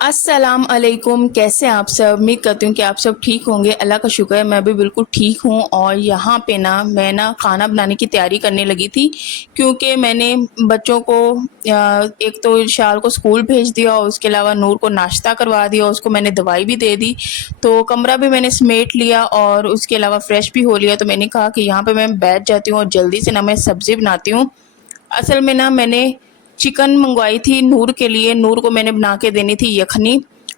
अस्सलाम अलैकुम। कैसे हैं आप सब? उम्मीद करती हूँ कि आप सब ठीक होंगे। अल्लाह का शुक्र है मैं भी बिल्कुल ठीक हूँ। और यहाँ पे ना मैं खाना बनाने की तैयारी करने लगी थी, क्योंकि मैंने बच्चों को एक तो शाल को स्कूल भेज दिया और उसके अलावा नूर को नाश्ता करवा दिया, उसको मैंने दवाई भी दे दी, तो कमरा भी मैंने समेट लिया और उसके अलावा फ्रेश भी हो लिया। तो मैंने कहा कि यहाँ पे मैं बैठ जाती हूँ और जल्दी से ना मैं सब्ज़ी बनाती हूँ। असल में ना मैंने चिकन मंगवाई थी नूर के लिए। नूर को मैंने बना के देनी थी यखनी,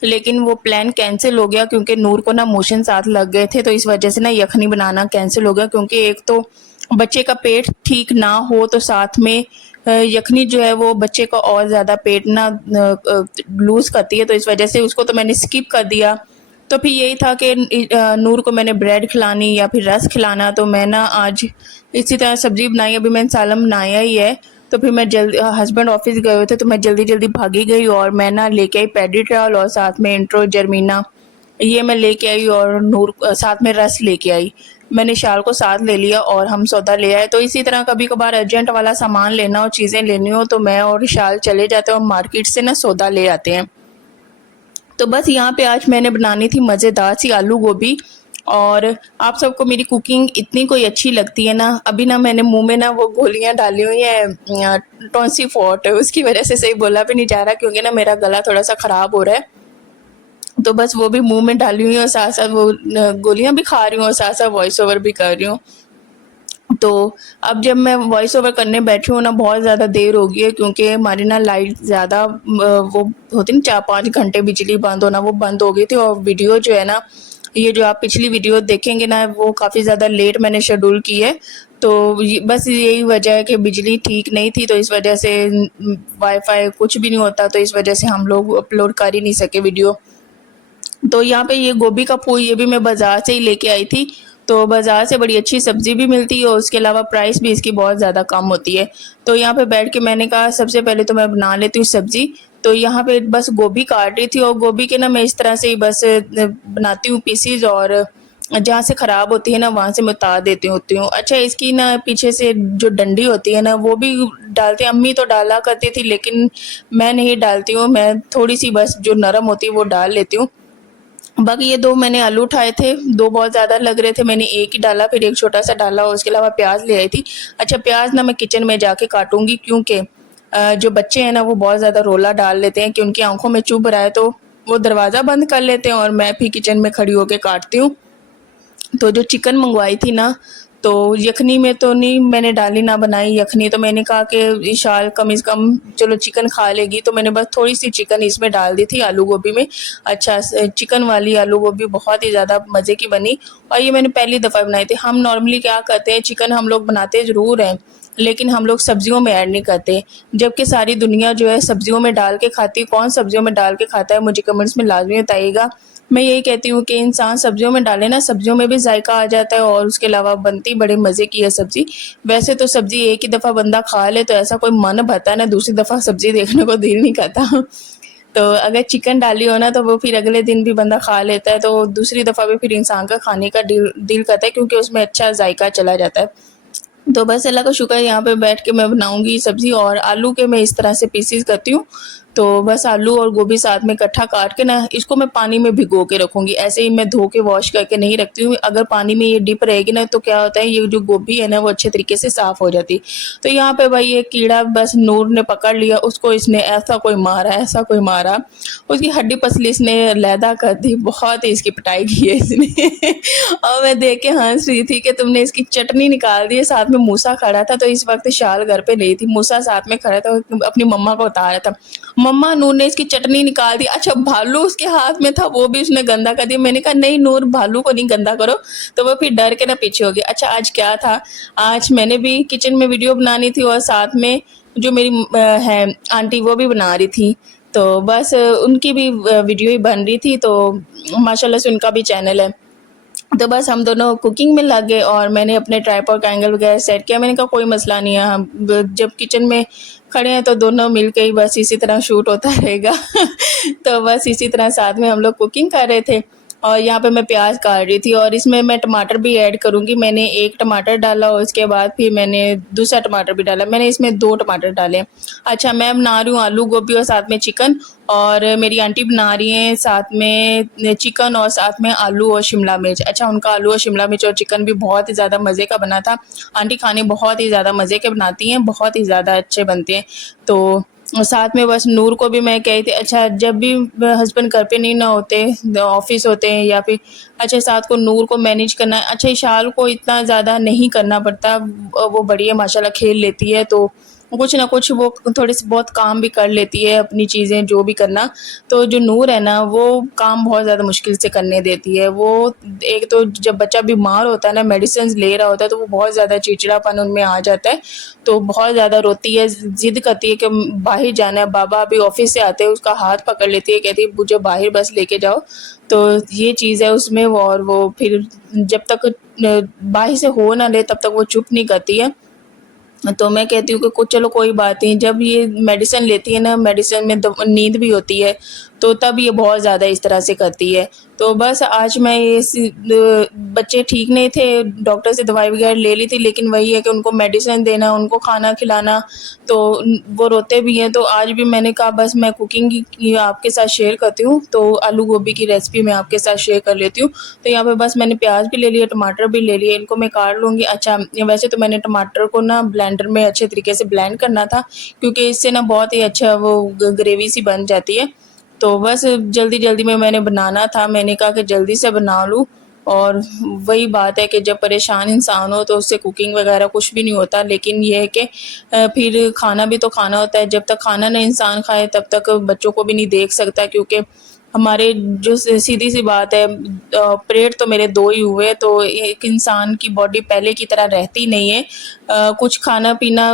लेकिन वो प्लान कैंसिल हो गया क्योंकि नूर को ना मोशन साथ लग गए थे, तो इस वजह से ना यखनी बनाना कैंसिल हो गया। क्योंकि एक तो बच्चे का पेट ठीक ना हो तो साथ में यखनी जो है वो बच्चे का और ज़्यादा पेट ना लूज़ करती है, तो इस वजह से उसको तो मैंने स्किप कर दिया। तो फिर यही था कि नूर को मैंने ब्रेड खिलानी या फिर रस खिलाना, तो मैं ना आज इसी तरह सब्ज़ी बनाई। अभी मैंने सालन बनाया ही है, तो फिर मैं जल्दी, हस्बैंड ऑफिस गए हुए थे तो मैं जल्दी जल्दी भागी गई और मैं ना लेके आई पेडिट्रॉल और साथ में इंट्रो जर्मीना, ये मैं लेके आई। और नूर साथ में रस लेके आई। मैंने शाल को साथ ले लिया और हम सौदा ले आए। तो इसी तरह कभी कभार अर्जेंट वाला सामान लेना हो, चीज़ें लेनी हो, तो मैं और शाल चले जाते हैं और मार्केट से ना सौदा ले आते हैं। तो बस यहाँ पे आज मैंने बनानी थी मज़ेदार सी आलू गोभी। और आप सबको मेरी कुकिंग इतनी कोई अच्छी लगती है ना, अभी ना मैंने मुंह में ना वो गोलियां डाली हुई हैं टॉन्सी फोर्ट, उसकी वजह से सही बोला भी नहीं जा रहा क्योंकि ना मेरा गला थोड़ा सा ख़राब हो रहा है। तो बस वो भी मुंह में डाली हुई है और साथ साथ वो गोलियां भी खा रही हूँ और साथ साथ वॉइस ओवर भी कर रही हूँ। तो अब जब मैं वॉइस ओवर करने बैठी हूँ ना, बहुत ज़्यादा देर हो गई है क्योंकि हमारी ना लाइट ज़्यादा वो होती ना 4-5 घंटे बिजली बंद होना, वो बंद हो गई थी। और वीडियो जो है ना, ये जो आप पिछली वीडियो देखेंगे ना, वो काफ़ी ज़्यादा लेट मैंने शेड्यूल की है। तो बस यही वजह है कि बिजली ठीक नहीं थी, तो इस वजह से वाईफाई कुछ भी नहीं होता, तो इस वजह से हम लोग अपलोड कर ही नहीं सके वीडियो। तो यहाँ पे ये गोभी का फूल ये भी मैं बाज़ार से ही लेके आई थी। तो बाज़ार से बड़ी अच्छी सब्ज़ी भी मिलती है और उसके अलावा प्राइस भी इसकी बहुत ज़्यादा कम होती है। तो यहाँ पे बैठ के मैंने कहा सबसे पहले तो मैं बना लेती हूँ सब्ज़ी। तो यहाँ पे बस गोभी काट रही थी और गोभी के ना मैं इस तरह से ही बस बनाती हूँ पीसीज, और जहाँ से ख़राब होती है ना वहाँ से मैं उतार देती होती हूँ। अच्छा, इसकी ना पीछे से जो डंडी होती है ना वो भी डालते हैं, अम्मी तो डाला करती थी लेकिन मैं नहीं डालती हूँ। मैं थोड़ी सी बस जो नरम होती है वो डाल लेती हूँ। बाकी ये 2 मैंने आलू उठाए थे, 2 बहुत ज़्यादा लग रहे थे, मैंने 1 ही डाला, फिर 1 छोटा-सा डाला और उसके अलावा प्याज़ ले आई थी। अच्छा, प्याज़ ना मैं किचन में जाके काटूँगी क्योंकि जो बच्चे हैं ना वो बहुत ज़्यादा रोला डाल लेते हैं कि उनकी आँखों में चुभ रहा है, तो वो दरवाज़ा बंद कर लेते हैं और मैं फिर किचन में खड़ी होके काटती हूँ। तो जो चिकन मंगवाई थी ना, तो यखनी में तो नहीं मैंने डाली ना बनाई यखनी, तो मैंने कहा कि विशाल कम से कम चलो चिकन खा लेगी, तो मैंने बस थोड़ी सी चिकन इसमें डाल दी थी आलू गोभी में। अच्छा, चिकन वाली आलू गोभी बहुत ही ज़्यादा मज़े की बनी और ये मैंने पहली दफ़ा बनाई थी। हम नॉर्मली क्या करते हैं, चिकन हम लोग बनाते ज़रूर हैं लेकिन हम लोग सब्जियों में ऐड नहीं करते, जबकि सारी दुनिया जो है सब्जियों में डाल के खाती है। कौन सब्जियों में डाल के खाता है मुझे कमेंट्स में लाजमी बताइएगा। मैं यही कहती हूँ कि इंसान सब्जियों में डाले ना, सब्जियों में भी जायका आ जाता है और उसके अलावा बनती बड़े मज़े की है सब्ज़ी। वैसे तो सब्ज़ी एक ही दफ़ा बंदा खा ले तो ऐसा कोई मन भरता है ना, दूसरी दफ़ा सब्ज़ी देखने को दिल नहीं करता। तो अगर चिकन डाली हो ना तो वो फिर अगले दिन भी बंदा खा लेता है, तो दूसरी दफ़ा भी फिर इंसान का खाने का दिल करता है क्योंकि उसमें अच्छा जायका चला जाता है। तो बस अल्लाह का शुक्र है, यहाँ पे बैठ के मैं बनाऊँगी सब्ज़ी और आलू के मैं इस तरह से पीसेस करती हूँ। तो बस आलू और गोभी साथ में इकट्ठा काट के ना इसको मैं पानी में भिगो के रखूँगी, ऐसे ही मैं धो के वॉश करके नहीं रखती हूँ। अगर पानी में ये डिप रहेगी ना तो क्या होता है, ये जो गोभी है ना वो अच्छे तरीके से साफ़ हो जाती। तो यहाँ पे भाई ये कीड़ा बस नूर ने पकड़ लिया, उसको इसने ऐसा कोई मारा, ऐसा कोई मारा, उसकी हड्डी पसली इसने अलहदा कर दी, बहुत ही इसकी पिटाई की है इसने। और मैं देख के हंस रही थी कि तुमने इसकी चटनी निकाल दी है। साथ में मूसा खड़ा था, तो इस वक्त शाल घर पे नहीं थी, मूसा साथ में खड़ा था, अपनी मम्मा को बता रहा था, मम्मा नूर ने इसकी चटनी निकाल दी। अच्छा, भालू उसके हाथ में था, वो भी उसने गंदा कर दिया। मैंने कहा नहीं नूर, भालू को नहीं गंदा करो, तो वो फिर डर के ना पीछे हो गया। अच्छा, आज क्या था, आज मैंने भी किचन में वीडियो बनानी थी और साथ में जो मेरी है आंटी वो भी बना रही थी, तो बस उनकी भी वीडियो ही बन रही थी, तो माशाल्लाह से उनका भी चैनल है। तो बस हम दोनों कुकिंग में लग गए और मैंने अपने ट्राइपॉड का एंगल वगैरह सेट किया। मैंने कहा कोई मसला नहीं है, हम जब किचन में खड़े हैं तो दोनों मिल के ही बस इसी तरह शूट होता रहेगा। तो बस इसी तरह साथ में हम लोग कुकिंग कर रहे थे। और यहाँ पे मैं प्याज काट रही थी और इसमें मैं टमाटर भी ऐड करूँगी। मैंने एक टमाटर डाला और उसके बाद फिर मैंने दूसरा टमाटर भी डाला। मैंने इसमें 2 टमाटर डाले। अच्छा, मैं बना रही हूँ आलू गोभी और साथ में चिकन, और मेरी आंटी बना रही हैं साथ में चिकन और साथ में आलू और शिमला मिर्च। अच्छा, उनका आलू और शिमला मिर्च और चिकन भी बहुत ही ज़्यादा मज़े का बना था। आंटी खाने बहुत ही ज़्यादा मज़े के बनाती हैं, बहुत ही ज़्यादा अच्छे बनते हैं। तो साथ में बस नूर को भी मैं कही थी, अच्छा जब भी हस्बैंड घर पे नहीं ना होते, ऑफिस होते हैं या फिर, अच्छा साथ को नूर को मैनेज करना है। अच्छा, इशाल को इतना ज़्यादा नहीं करना पड़ता, वो बढ़िया माशाल्लाह खेल लेती है, तो कुछ ना कुछ वो थोड़े से बहुत काम भी कर लेती है, अपनी चीज़ें जो भी करना। तो जो नूर है ना, वो काम बहुत ज़्यादा मुश्किल से करने देती है। वो एक तो जब बच्चा बीमार होता है ना, मेडिसिन ले रहा होता है, तो वो बहुत ज़्यादा चिड़चिड़ापन उनमें आ जाता है, तो बहुत ज़्यादा रोती है, ज़िद करती है कि बाहर जाना है। बाबा अभी ऑफिस से आते हैं, उसका हाथ पकड़ लेती है, कहती है मुझे बाहर बस लेके जाओ। तो ये चीज़ है उसमें, और वो फिर जब तक बाहर से हो ना ले तब तक वो चुप नहीं करती है। तो मैं कहती हूँ कि कुछ चलो कोई बात नहीं, जब ये मेडिसिन लेती है ना, मेडिसिन में नींद भी होती है, तो तब ये बहुत ज़्यादा इस तरह से करती है। तो बस आज मैं बच्चे ठीक नहीं थे, डॉक्टर से दवाई वगैरह ले ली थी, लेकिन वही है कि उनको मेडिसिन देना, उनको खाना खिलाना, तो वो रोते भी हैं। तो आज भी मैंने कहा बस मैं कुकिंग की आपके साथ शेयर करती हूँ, तो आलू गोभी की रेसिपी मैं आपके साथ शेयर कर लेती हूँ। तो यहाँ पे बस मैंने प्याज भी ले लिया, टमाटर भी ले लिए, इनको मैं काट लूँगी। अच्छा, वैसे तो मैंने टमाटर को ना ब्लेंडर में अच्छे तरीके से ब्लेंड करना था, क्योंकि इससे ना बहुत ही अच्छा वो ग्रेवी सी बन जाती है। तो बस जल्दी-जल्दी में मैंने बनाना था, मैंने कहा कि जल्दी से बना लूँ। और वही बात है कि जब परेशान इंसान हो तो उससे कुकिंग वगैरह कुछ भी नहीं होता, लेकिन ये है कि फिर खाना भी तो खाना होता है, जब तक खाना ना इंसान खाए तब तक बच्चों को भी नहीं देख सकता, क्योंकि हमारे जो सीधी सी बात है, पेट तो मेरे 2 ही हुए, तो एक इंसान की बॉडी पहले की तरह रहती नहीं है। कुछ खाना पीना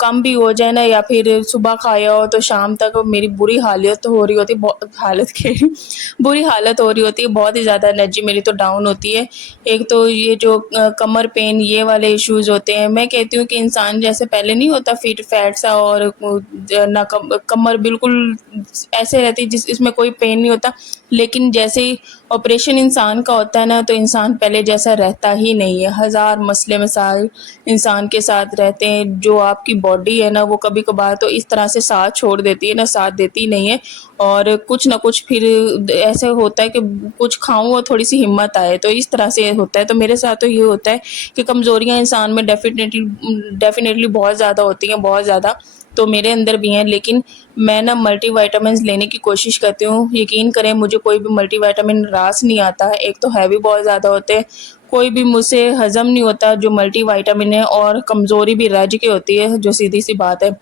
कम भी हो जाए ना, या फिर सुबह खाया हो तो शाम तक मेरी बुरी हालत हो रही होती, हालत कह रही, बुरी हालत हो रही होती है, बहुत ही ज़्यादा एनर्जी मेरी तो डाउन होती है। एक तो ये जो कमर पेन ये वाले इश्यूज़ होते हैं, मैं कहती हूँ कि इंसान जैसे पहले नहीं होता फिट फैट सा, और ना कमर बिल्कुल ऐसे रहती है जिस इसमें कोई पेन नहीं होता, लेकिन जैसे ही ऑपरेशन इंसान का होता है ना, तो इंसान पहले जैसा रहता ही नहीं है। हज़ार मसले मसाइल इंसान के साथ रहते हैं, जो आपकी बॉडी है ना, वो कभी कभार तो इस तरह से साथ छोड़ देती है ना, साथ देती नहीं है। और कुछ ना कुछ फिर ऐसे होता है कि कुछ खाऊं और थोड़ी सी हिम्मत आए, तो इस तरह से होता है। तो मेरे साथ तो ये होता है कि कमज़ोरियाँ इंसान में डेफिनेटली डेफिनेटली बहुत ज़्यादा होती हैं, बहुत ज़्यादा। तो मेरे अंदर भी हैं, लेकिन मैं ना मल्टीविटामिन्स लेने की कोशिश करती हूँ। यकीन करें, मुझे कोई भी मल्टीविटामिन रास नहीं आता। एक तो हैवी बहुत ज़्यादा होते हैं, कोई भी मुझसे हज़म नहीं होता जो मल्टीविटामिन है, और कमज़ोरी भी रज के होती है, जो सीधी सी बात है।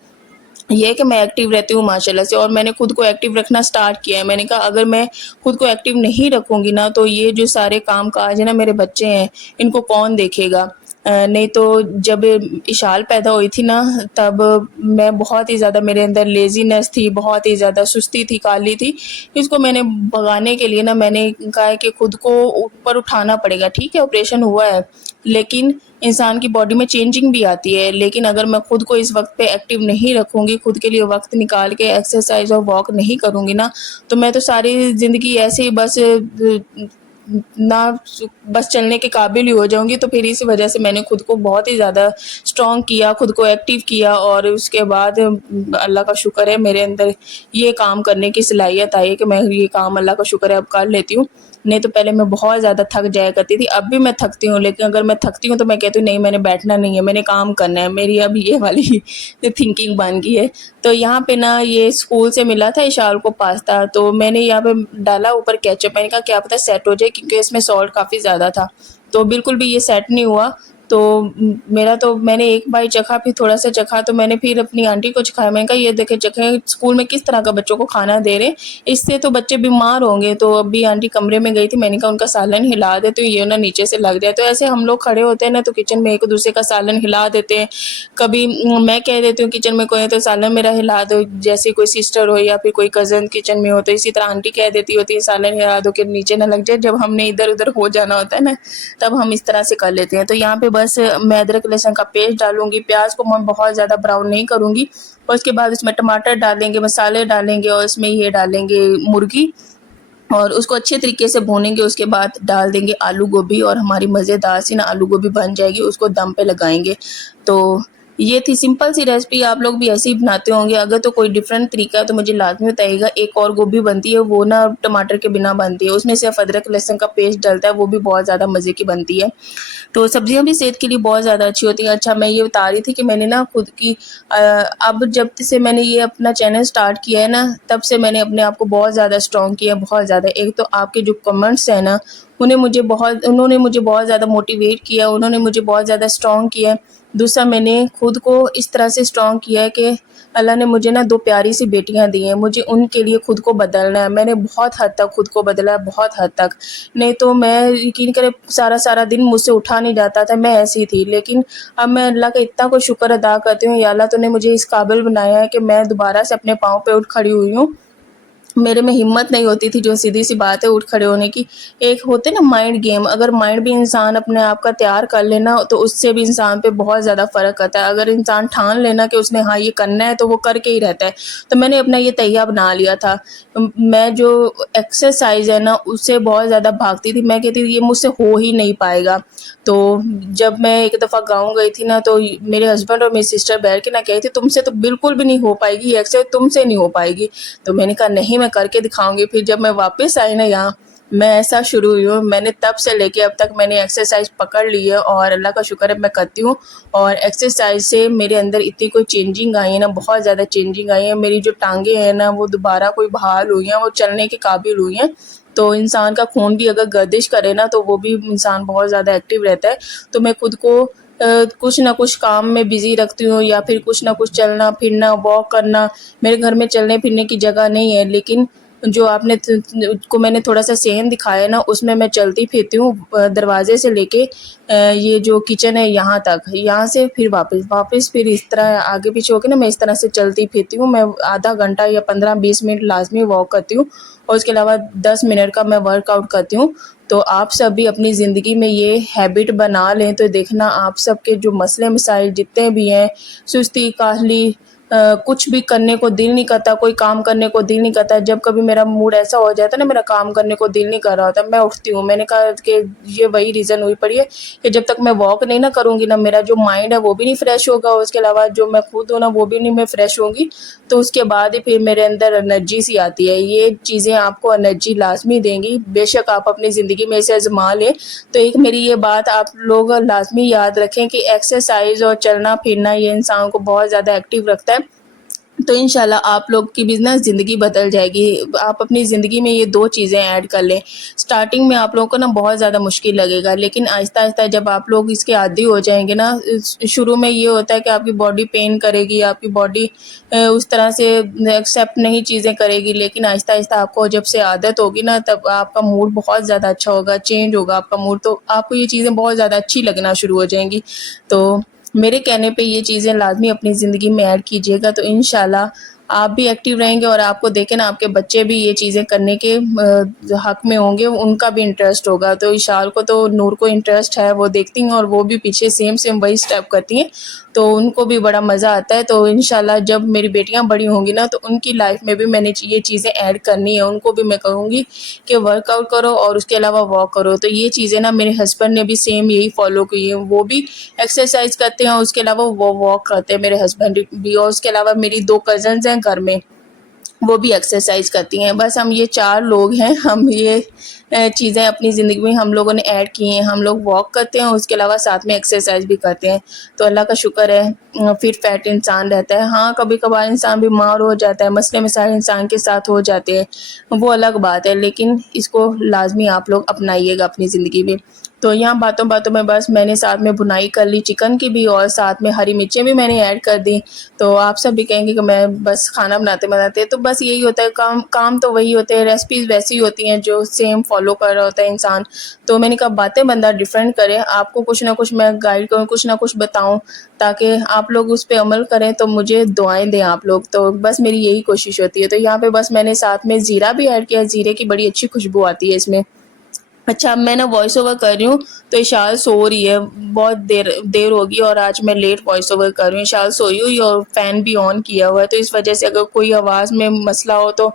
ये है कि मैं एक्टिव रहती हूँ माशाल्लाह से, और मैंने खुद को एक्टिव रखना स्टार्ट किया है। मैंने कहा अगर मैं खुद को एक्टिव नहीं रखूँगी ना, तो ये जो सारे काम-काज है ना, मेरे बच्चे हैं, इनको कौन देखेगा? नहीं तो जब इशाल पैदा हुई थी ना, तब मैं बहुत ही ज़्यादा, मेरे अंदर लेज़ीनेस थी, बहुत ही ज़्यादा सुस्ती थी, काली थी। इसको मैंने भगाने के लिए ना, मैंने कहा है कि खुद को ऊपर उठाना पड़ेगा। ठीक है, ऑपरेशन हुआ है, लेकिन इंसान की बॉडी में चेंजिंग भी आती है, लेकिन अगर मैं खुद को इस वक्त पे एक्टिव नहीं रखूँगी, खुद के लिए वक्त निकाल के एक्सरसाइज और वॉक नहीं करूँगी ना, तो मैं तो सारी ज़िंदगी ऐसे ही बस ना बस चलने के काबिल ही हो जाऊँगी। तो फिर इसी वजह से मैंने खुद को बहुत ही ज़्यादा स्ट्रॉन्ग किया, खुद को एक्टिव किया, और उसके बाद अल्लाह का शुक्र है मेरे अंदर ये काम करने की सलाहियत आई है कि मैं ये काम अल्लाह का शुक्र है अब कर लेती हूँ। नहीं तो पहले मैं बहुत ज़्यादा थक जाया करती थी, अब भी मैं थकती हूँ, लेकिन अगर मैं थकती हूँ तो मैं कहती हूँ नहीं, मैंने बैठना नहीं है, मैंने काम करना है। मेरी अब ये वाली थिंकिंग बन गई है। तो यहाँ पे ना, ये स्कूल से मिला था इशाल को पास्ता, तो मैंने यहाँ पे डाला ऊपर केचप। मैंने कहा क्या पता सेट हो जाए, क्योंकि इसमें सॉल्ट काफ़ी ज़्यादा था। तो बिल्कुल भी ये सेट नहीं हुआ। तो मेरा तो, मैंने एक बार चखा, फिर थोड़ा सा चखा, तो मैंने फिर अपनी आंटी को चखाया। मैंने कहा ये देखे चखें, स्कूल में किस तरह का बच्चों को खाना दे रहे, इससे तो बच्चे बीमार होंगे। तो अभी आंटी कमरे में गई थी, मैंने कहा उनका सालन हिला देते हो, ये ना नीचे से लग जाए। तो ऐसे हम लोग खड़े होते हैं ना, तो किचन में एक दूसरे का सालन हिला देते हैं। कभी मैं कह देती हूँ किचन में कोई है तो सालन मेरा हिला दो, जैसे कोई सिस्टर हो या फिर कोई कज़न किचन में हो, तो इसी तरह आंटी कह देती होती है सालन हिला दो कि नीचे ना लग जाए। जब हमने इधर उधर हो जाना होता है ना, तब हम इस तरह से कर लेते हैं। तो यहाँ पे बस मैं अदरक लहसुन का पेस्ट डालूंगी, प्याज को मैं बहुत ज़्यादा ब्राउन नहीं करूँगी, और उसके बाद इसमें टमाटर डालेंगे, मसाले डालेंगे, और इसमें ये डालेंगे मुर्गी, और उसको अच्छे तरीके से भूनेंगे। उसके बाद डाल देंगे आलू गोभी और हमारी मज़ेदार सी ना आलू गोभी बन जाएगी। उसको दम पे लगाएंगे। तो ये थी सिंपल सी रेसिपी, आप लोग भी ऐसे ही बनाते होंगे। अगर तो कोई डिफरेंट तरीका है तो मुझे लाजमी बताइएगा। एक और गोभी बनती है, वो ना टमाटर के बिना बनती है, उसमें सिर्फ अदरक लहसुन का पेस्ट डलता है, वो भी बहुत ज़्यादा मज़े की बनती है। तो सब्जियां भी सेहत के लिए बहुत ज़्यादा अच्छी होती हैं। अच्छा, मैं ये बता रही थी कि मैंने ना खुद की अब जब से मैंने ये अपना चैनल स्टार्ट किया है ना, तब से मैंने अपने आप को बहुत ज़्यादा स्ट्रॉन्ग किया है, बहुत ज़्यादा। एक तो आपके जो कमेंट्स हैं ना, उन्होंने मुझे बहुत ज़्यादा मोटिवेट किया, उन्होंने मुझे बहुत ज़्यादा स्ट्रॉन्ग किया है। दूसरा, मैंने खुद को इस तरह से स्ट्रॉन्ग किया है कि अल्लाह ने मुझे ना 2 प्यारी सी बेटियां दी हैं, मुझे उनके लिए खुद को बदलना है। मैंने बहुत हद तक खुद को बदला है, बहुत हद तक। नहीं तो मैं, यकीन करें, सारा दिन मुझसे उठा नहीं जाता था, मैं ऐसी थी। लेकिन अब मैं अल्लाह का इतना कुछ शुक्र अदा करती हूँ, या अल्लाह तूने मुझे इस काबिल बनाया है कि मैं दोबारा से अपने पाँव पे उठ खड़ी हुई हूँ। मेरे में हिम्मत नहीं होती थी, जो सीधी सी बात है, उठ खड़े होने की। एक होते ना माइंड गेम, अगर माइंड भी इंसान अपने आप का तैयार कर लेना तो उससे भी इंसान पे बहुत ज़्यादा फ़र्क आता है। अगर इंसान ठान लेना कि उसने हाँ ये करना है, तो वो करके ही रहता है। तो मैंने अपना ये तैयार बना लिया था। मैं जो एक्सरसाइज है ना, उससे बहुत ज़्यादा भागती थी। मैं कहती थी ये मुझसे हो ही नहीं पाएगा। तो जब मैं एक दफ़ा गाँव गई थी ना, तो मेरे हस्बैंड और मेरी सिस्टर बैठ के ना कही थी, तुमसे तो बिल्कुल भी नहीं हो पाएगी ये एक्सरसाइज, तुमसे नहीं हो पाएगी। तो मैंने कहा नहीं, मैं करके दिखाऊंगी। फिर जब मैं वापस आई ना यहाँ, मैं ऐसा शुरू हुई हूँ। मैंने तब से लेके अब तक मैंने एक्सरसाइज पकड़ ली है, और अल्लाह का शुक्र है मैं करती हूँ। और एक्सरसाइज से मेरे अंदर इतनी कोई चेंजिंग आई है ना, बहुत ज़्यादा चेंजिंग आई है। मेरी जो टांगे हैं ना, वो दोबारा कोई बहाल हुई हैं, वो चलने के काबिल हुई हैं। तो इंसान का खून भी अगर गर्दिश करे ना, तो वो भी इंसान बहुत ज़्यादा एक्टिव रहता है। तो मैं खुद को कुछ ना कुछ काम में बिज़ी रखती हूँ, या फिर कुछ ना कुछ चलना फिरना, वॉक करना। मेरे घर में चलने फिरने की जगह नहीं है, लेकिन जो आपने को मैंने थोड़ा सा सहन दिखाया ना, उसमें मैं चलती फिरती हूँ, दरवाजे से लेके ये जो किचन है यहाँ तक, यहाँ से फिर वापस वापस, फिर इस तरह आगे पीछे होकर ना मैं इस तरह से चलती फिरती हूँ। मैं आधा घंटा या 15-20 मिनट लाजमी वॉक करती हूँ, और उसके अलावा 10 मिनट का मैं वर्कआउट करती हूँ। तो आप सब भी अपनी ज़िंदगी में ये हैबिट बना लें, तो देखना आप सबके जो मसले मसाइल जितने भी हैं, सुस्ती काहली, कुछ भी करने को दिल नहीं करता, कोई काम करने को दिल नहीं करता। जब कभी मेरा मूड ऐसा हो जाता है ना, मेरा काम करने को दिल नहीं कर रहा होता, मैं उठती हूँ। मैंने कहा कि ये वही रीज़न हुई पड़ी है कि जब तक मैं वॉक नहीं ना करूँगी ना, मेरा जो माइंड है वो भी नहीं फ्रेश होगा, उसके अलावा जो मैं खुद हूँ ना, वो भी नहीं मैं फ्रेश होंगी। तो उसके बाद ही फिर मेरे अंदर एनर्जी सी आती है। ये चीज़ें आपको एनर्जी लाजमी देंगी, बेशक आप अपनी ज़िंदगी में इसे आजमा लें। तो एक मेरी ये बात आप लोग लाजमी याद रखें कि एक्सरसाइज और चलना फिरना ये इंसान को बहुत ज़्यादा एक्टिव रखता है। तो इंशाल्लाह आप लोग की भी ना ज़िंदगी बदल जाएगी। आप अपनी ज़िंदगी में ये 2 चीज़ें ऐड कर लें। स्टार्टिंग में आप लोगों को ना बहुत ज़्यादा मुश्किल लगेगा, लेकिन आहिस्ता-आहिस्ता जब आप लोग इसके आदी हो जाएँगे ना, शुरू में ये होता है कि आपकी बॉडी पेन करेगी, आपकी बॉडी उस तरह से एक्सेप्ट नहीं चीज़ें करेगी, लेकिन आहिस्ता-आहिस्ता आपको जब से आदत होगी ना, तब आपका मूड बहुत ज़्यादा अच्छा होगा, चेंज होगा आपका मूड, तो आपको ये चीज़ें बहुत ज़्यादा अच्छी लगना शुरू हो जाएँगी। तो मेरे कहने पे ये चीज़ें लाज़मी अपनी ज़िंदगी में ऐड कीजिएगा, तो इंशाल्लाह आप भी एक्टिव रहेंगे, और आपको देखें ना आपके बच्चे भी ये चीज़ें करने के हक़ में होंगे, उनका भी इंटरेस्ट होगा। तो इशाल को तो नूर को इंटरेस्ट है, वो देखती हैं और वो भी पीछे सेम वही स्टेप करती हैं, तो उनको भी बड़ा मज़ा आता है। तो इंशाल्लाह जब मेरी बेटियाँ बड़ी होंगी ना, तो उनकी लाइफ़ में भी मैंने ये चीज़ें ऐड करनी है। उनको भी मैं कहूँगी कि वर्कआउट करो और उसके अलावा वॉक करो। तो ये चीज़ें ना मेरे हस्बैंड ने भी सेम यही फ़ॉलो की है। वो भी एक्सरसाइज करते हैं, उसके अलावा वो वॉक करते हैं मेरे हस्बैंड भी, और उसके अलावा मेरी 2 कज़न्स हैं घर में, वो भी एक्सरसाइज करती हैं। बस हम ये 4 लोग हैं, हम ये चीज़ें अपनी ज़िंदगी में हम लोगों ने ऐड की हैं। हम लोग वॉक करते हैं, उसके अलावा साथ में एक्सरसाइज भी करते हैं। तो अल्लाह का शुक्र है, फिट फैट इंसान रहता है। हाँ, कभी-कभार इंसान बीमार हो जाता है, मसले मसाइल इंसान के साथ हो जाते हैं, वो अलग बात है, लेकिन इसको लाज़मी आप लोग अपनाइएगा अपनी ज़िंदगी में। तो यहाँ बातों-बातों में बस मैंने साथ में भुनाई कर ली चिकन की भी, और साथ में हरी मिर्चें भी मैंने ऐड कर दी। तो आप सब भी कहेंगे कि मैं बस खाना बनाते-बनाते, तो बस यही होता है, काम काम तो वही होते हैं, रेसिपीज़ वैसी होती हैं जो सेम फ़ॉलो कर रहा होता है इंसान। तो मैंने कहा बातें बंदा डिफरेंट करे, आपको कुछ ना कुछ मैं गाइड करूँ, कुछ ना कुछ बताऊँ, ताकि आप लोग उस पे अमल करें, तो मुझे दुआएँ दें आप लोग। तो बस मेरी यही कोशिश होती है। तो यहाँ पे बस मैंने साथ में ज़ीरा भी ऐड किया, ज़ीरे की बड़ी अच्छी खुशबू आती है इसमें। अच्छा, अब मैं ना वॉइस ओवर कर रही हूँ, तो इशाल सो रही है, बहुत देर देर होगी, और आज मैं लेट वॉइस ओवर कर रही हूँ। इशाल सोई हुई है और फ़ैन भी ऑन किया हुआ है, तो इस वजह से अगर कोई आवाज़ में मसला हो तो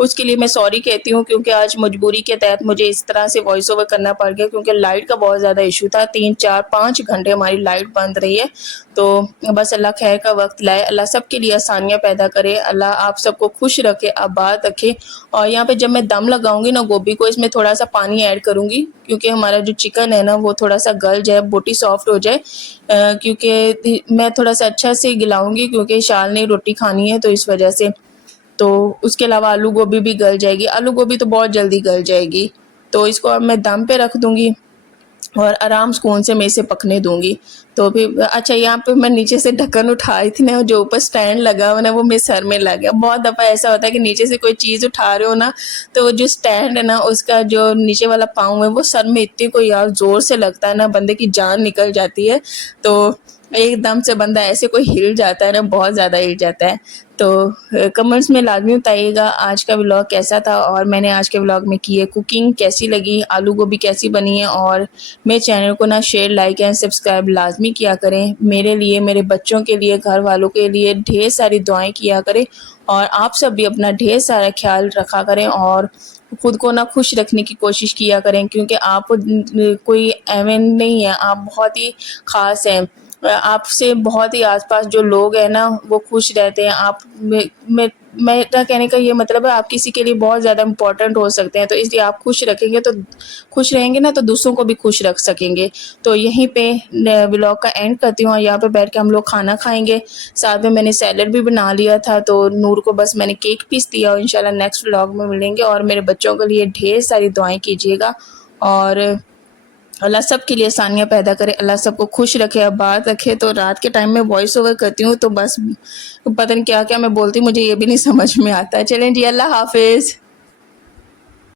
उसके लिए मैं सॉरी कहती हूँ, क्योंकि आज मजबूरी के तहत मुझे इस तरह से वॉइस ओवर करना पड़ गया, क्योंकि लाइट का बहुत ज़्यादा इशू था। 3, 4, 5 घंटे हमारी लाइट बंद रही है। तो बस अल्लाह खैर का वक्त लाए, अल्लाह सबके लिए आसानियाँ पैदा करे, अल्लाह आप सबको खुश रखे, आबाद रखे। और यहाँ पे जब मैं दम लगाऊंगी ना गोभी को, इसमें थोड़ा सा पानी ऐड करूँगी, क्योंकि हमारा जो चिकन है ना वो थोड़ा सा गल जाए, बोटी सॉफ्ट हो जाए। क्योंकि मैं थोड़ा सा अच्छा से गिलाऊंगी, क्योंकि शाल ने रोटी खानी है, तो इस वजह से। तो उसके अलावा आलू गोभी भी गल जाएगी, आलू गोभी तो बहुत जल्दी गल जाएगी। तो इसको अब मैं दम पे रख दूंगी और आराम सुकून से मैं इसे पकने दूंगी। तो फिर अच्छा, यहाँ पे मैं नीचे से ढक्कन उठाई थी ना, जो ऊपर स्टैंड लगा हुआ ना वो मेरे सर में लग गया। बहुत दफ़ा ऐसा होता है कि नीचे से कोई चीज़ उठा रहे हो ना, तो वो जो स्टैंड है ना उसका जो नीचे वाला पाँव है वो सर में इतनी कोई यार ज़ोर से लगता है ना, बंदे की जान निकल जाती है। तो एकदम से बंदा ऐसे कोई हिल जाता है ना, बहुत ज़्यादा हिल जाता है। तो कमेंट्स में लाज़मी बताइएगा आज का व्लॉग कैसा था, और मैंने आज के व्लॉग में की है कुकिंग कैसी लगी, आलू गोभी कैसी बनी है। और मेरे चैनल को ना शेयर, लाइक एंड सब्सक्राइब लाज़मी किया करें। मेरे लिए, मेरे बच्चों के लिए, घर वालों के लिए ढेर सारी दुआएं किया करें। और आप सब भी अपना ढेर सारा ख्याल रखा करें और खुद को ना खुश रखने की कोशिश किया करें, क्योंकि आप कोई एवन नहीं है, आप बहुत ही ख़ास हैं। आपसे बहुत ही आसपास जो लोग हैं ना वो खुश रहते हैं। आप मेरा कहने का ये मतलब है, आप किसी के लिए बहुत ज़्यादा इम्पोर्टेंट हो सकते हैं, तो इसलिए आप खुश रखेंगे तो खुश रहेंगे ना, तो दूसरों को भी खुश रख सकेंगे। तो यहीं पे व्लॉग का एंड करती हूँ, और यहाँ पे बैठ के हम लोग खाना खाएंगे। साथ में मैंने सैलड भी बना लिया था, तो नूर को बस मैंने केक पीस दिया। और इंशाल्लाह नेक्स्ट व्लॉग में मिलेंगे। और मेरे बच्चों के लिए ढेर सारी दुआएं कीजिएगा, और अल्लाह सब के लिए आसानियाँ पैदा करे, अल्लाह सबको खुश रखे, आबाद रखे। तो रात के टाइम में वॉइस ओवर करती हूँ, तो बस पता नहीं क्या क्या मैं बोलती हूँ, मुझे ये भी नहीं समझ में आता है। चलें जी, अल्लाह हाफिज़।